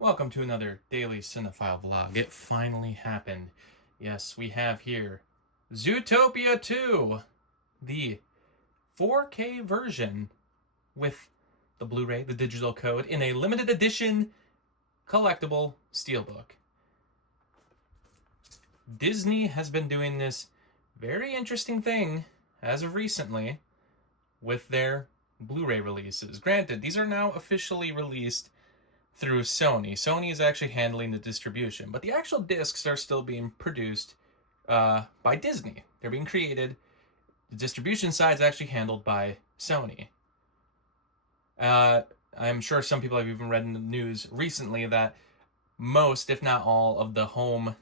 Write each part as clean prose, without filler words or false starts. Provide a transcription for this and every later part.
Welcome to another daily cinephile vlog. It finally happened. Yes, we have here Zootopia 2, the 4K version with the Blu-ray, the digital code, in a limited edition collectible steelbook. Disney has been doing this very interesting thing as of recently with their Blu-ray releases. Granted, these are now officially released through Sony. Sony is actually handling the distribution, but the actual discs are still being produced by Disney. They're being created. The distribution side is actually handled by Sony. I'm sure some people have even read in the news recently that most, if not all, of the home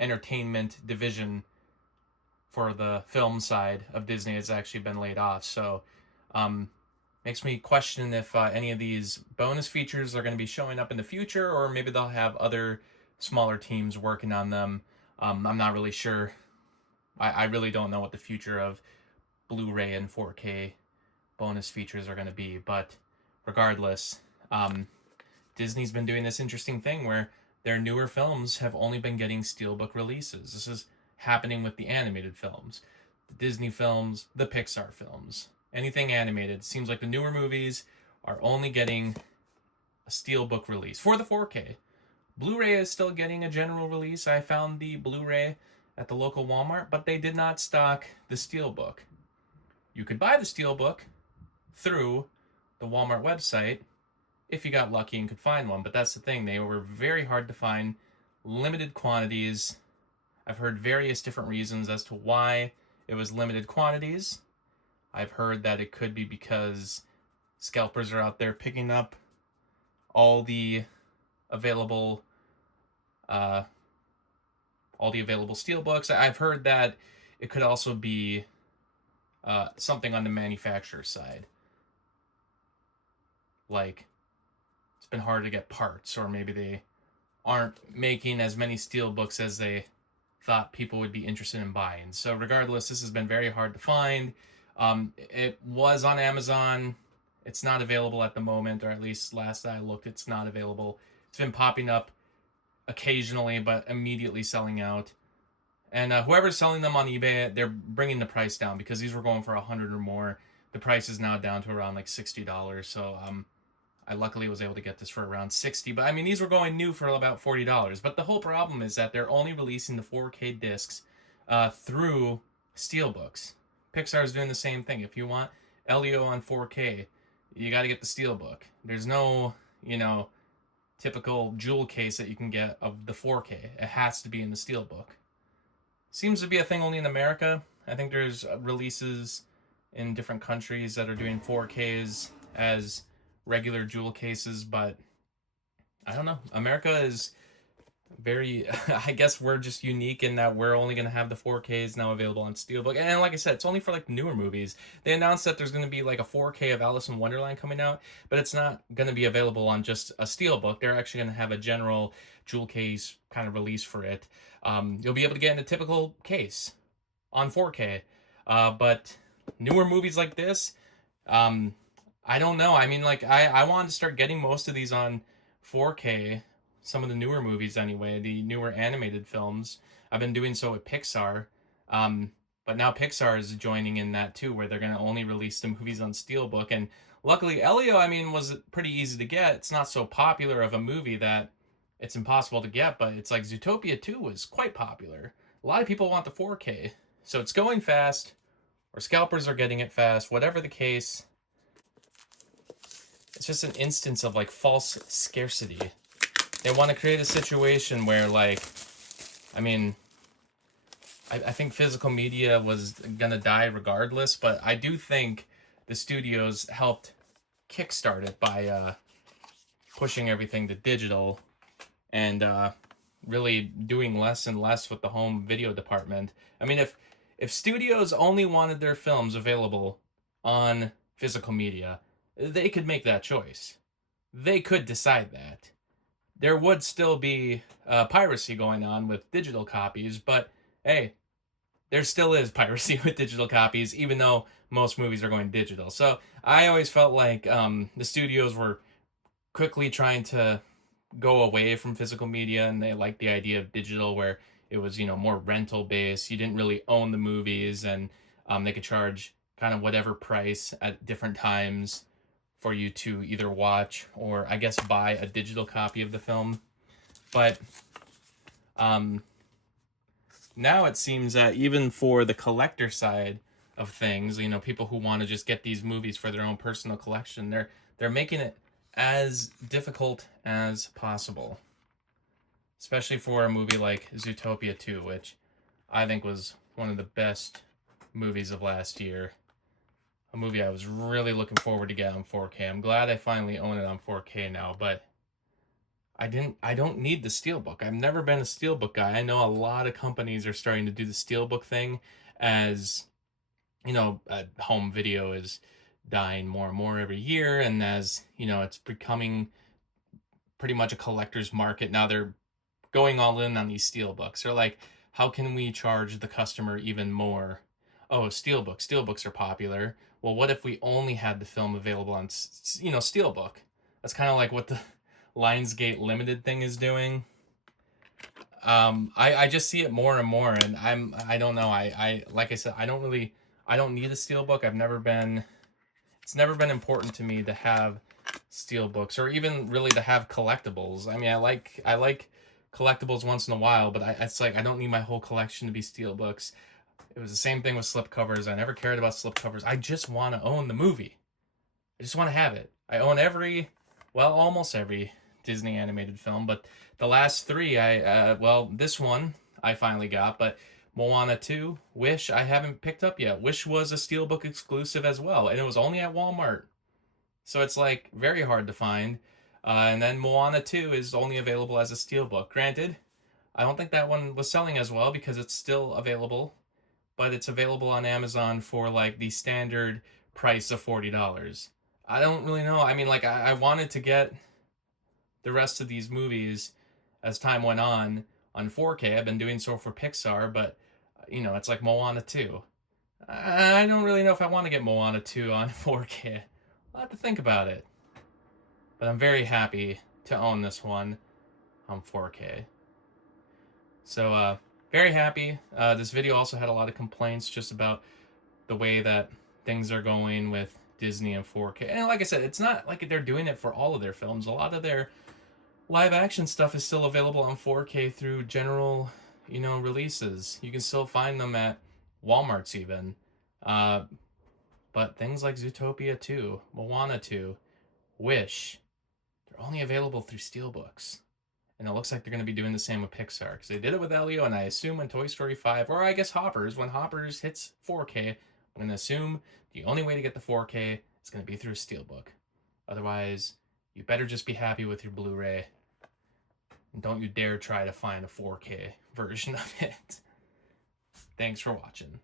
entertainment division for the film side of Disney has actually been laid off. So, makes me question if any of these bonus features are going to be showing up in the future, or maybe they'll have other smaller teams working on them. I'm not really sure. I really don't know what the future of Blu-ray and 4K bonus features are going to be. But regardless, Disney's been doing this interesting thing where their newer films have only been getting steelbook releases. This is happening with the animated films, the Disney films, the Pixar films. Anything animated, seems like the newer movies are only getting a steelbook release for the 4K. Blu-ray is still getting a general release. I found the Blu-ray at the local Walmart, but they did not stock the steelbook. You could buy the steelbook through the Walmart website if you got lucky and could find one, but that's the thing. They were very hard to find, limited quantities. I've heard various different reasons as to why it was limited quantities. I've heard that it could be because scalpers are out there picking up all the available steelbooks. I've heard that it could also be something on the manufacturer side, like it's been hard to get parts, or maybe they aren't making as many steelbooks as they thought people would be interested in buying. So regardless, this has been very hard to find. It was on Amazon. It's not available at the moment, or at least last I looked, it's not available. It's been popping up occasionally, but immediately selling out. And whoever's selling them on eBay, they're bringing the price down because these were going for $100 or more. The price is now down to around like $60. So I luckily was able to get this for around $60. But I mean, these were going new for about $40. But the whole problem is that they're only releasing the 4K discs through steelbooks. Pixar is doing the same thing. If you want Elio on 4K, you got to get the steelbook. There's no, typical jewel case that you can get of the 4K. It has to be in the steelbook. Seems to be a thing only in America. I think there's releases in different countries that are doing 4Ks as regular jewel cases, but I don't know. America is very, I guess we're just unique in that we're only going to have the 4Ks now available on steelbook. And like I said, it's only for like newer movies. They announced that there's going to be like a 4K of Alice in Wonderland coming out, but it's not going to be available on just a steelbook. They're actually going to have a general jewel case kind of release for it. You'll be able to get in a typical case on 4K, but newer movies like this, I don't know. I mean, like I wanted to start getting most of these on 4K. Some of the newer movies anyway, the newer animated films. I've been doing so with Pixar, but now Pixar is joining in that too, where they're going to only release the movies on steelbook. And luckily Elio, I mean, was pretty easy to get. It's not so popular of a movie that it's impossible to get, but it's like Zootopia 2 was quite popular. A lot of people want the 4K, so it's going fast, or scalpers are getting it fast, whatever the case. It's just an instance of like false scarcity. They want to create a situation where, like, I mean, I think physical media was gonna die regardless, but I do think the studios helped kickstart it by pushing everything to digital and really doing less and less with the home video department. I mean, if studios only wanted their films available on physical media, they could make that choice. They could decide that. There would still be piracy going on with digital copies, but hey, there still is piracy with digital copies, even though most movies are going digital. So I always felt like the studios were quickly trying to go away from physical media and they like the idea of digital where it was, more rental based. You didn't really own the movies, and they could charge kind of whatever price at different times for you to either watch or, I guess, buy a digital copy of the film. But um, now it seems that even for the collector side of things, people who want to just get these movies for their own personal collection, they're making it as difficult as possible. Especially for a movie like Zootopia 2, which I think was one of the best movies of last year. A movie I was really looking forward to get on 4K. I'm glad I finally own it on 4K now, but I don't need the Steelbook. I've never been a Steelbook guy. I know a lot of companies are starting to do the Steelbook thing as, home video is dying more and more every year, and as, it's becoming pretty much a collector's market. Now they're going all in on these Steelbooks. They're like, how can we charge the customer even more? Oh, Steelbooks are popular. Well, what if we only had the film available on, Steelbook? That's kind of like what the Lionsgate Limited thing is doing. I just see it more and more, and I don't know. I like I said, I don't need a Steelbook. It's never been important to me to have Steelbooks or even really to have collectibles. I mean, I like collectibles once in a while, but it's like I don't need my whole collection to be Steelbooks. It was the same thing with slipcovers. I never cared about slipcovers. I just want to own the movie. I just want to have it. I own almost every Disney animated film, but the last three, this one I finally got, but Moana 2, Wish, I haven't picked up yet. Wish was a Steelbook exclusive as well, and it was only at Walmart. So it's like very hard to find. And then Moana 2 is only available as a Steelbook. Granted, I don't think that one was selling as well because it's still available, but it's available on Amazon for like the standard price of $40. I don't really know. I mean, like, I wanted to get the rest of these movies as time went on 4K. I've been doing so for Pixar, but, it's like Moana 2. I don't really know if I want to get Moana 2 on 4K. I'll have to think about it. But I'm very happy to own this one on 4K. So, very happy. This video also had a lot of complaints just about the way that things are going with Disney and 4K. And like I said, it's not like they're doing it for all of their films. A lot of their live action stuff is still available on 4K through general, releases. You can still find them at Walmart's even. But things like Zootopia 2, Moana 2, Wish, they're only available through Steelbooks. And it looks like they're going to be doing the same with Pixar, because they did it with Elio, and I assume when Toy Story 5, or I guess Hoppers, when Hoppers hits 4K, I'm going to assume the only way to get the 4K is going to be through a Steelbook. Otherwise, you better just be happy with your Blu-ray. And don't you dare try to find a 4K version of it. Thanks for watching.